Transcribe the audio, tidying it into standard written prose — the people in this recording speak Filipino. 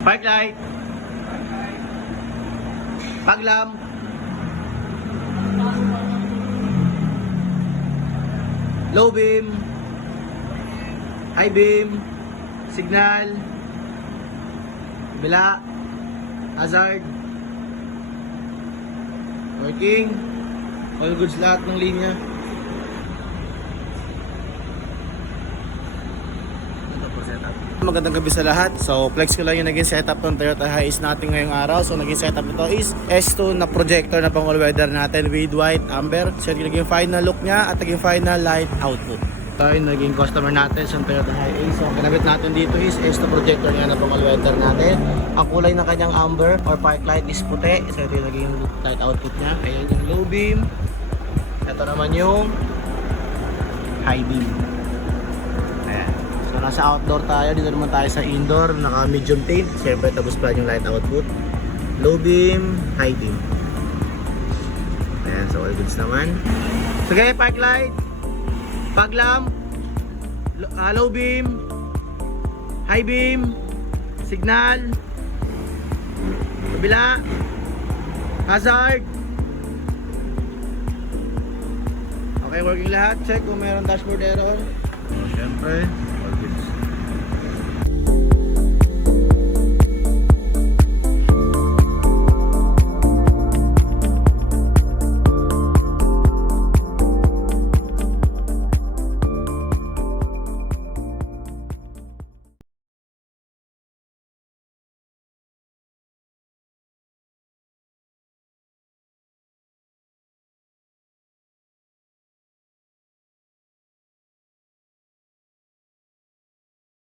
Park light. Paglam. Low beam. High beam. Signal. Bila. Hazard. Working. All goods lahat ng linya. Magandang gabi sa lahat. So flex ko lang yung naging setup ng Toyota Hiace natin ngayong araw. So naging setup nito is S2 na projector na pang all weather natin with white amber. So yung naging final look niya at naging final light output. So yung naging customer natin sa Toyota Hiace. So ang kinabit natin dito is S2 projector niya na pang all weather natin. Ang kulay ng kanyang amber or park light is puti. So ito yung naging light output niya. Ayan yung low beam. Ito naman yung high beam. So nasa outdoor tayo, dito naman tayo sa indoor, naka medium tint. Siyempre tapos pa yung light output. Low beam, high beam. Ayan, so all goods naman. So kaya park light, fog lamp, low beam, high beam, signal, kabila, hazard. Okay, working lahat. Check kung mayroong dashboard error. Siyempre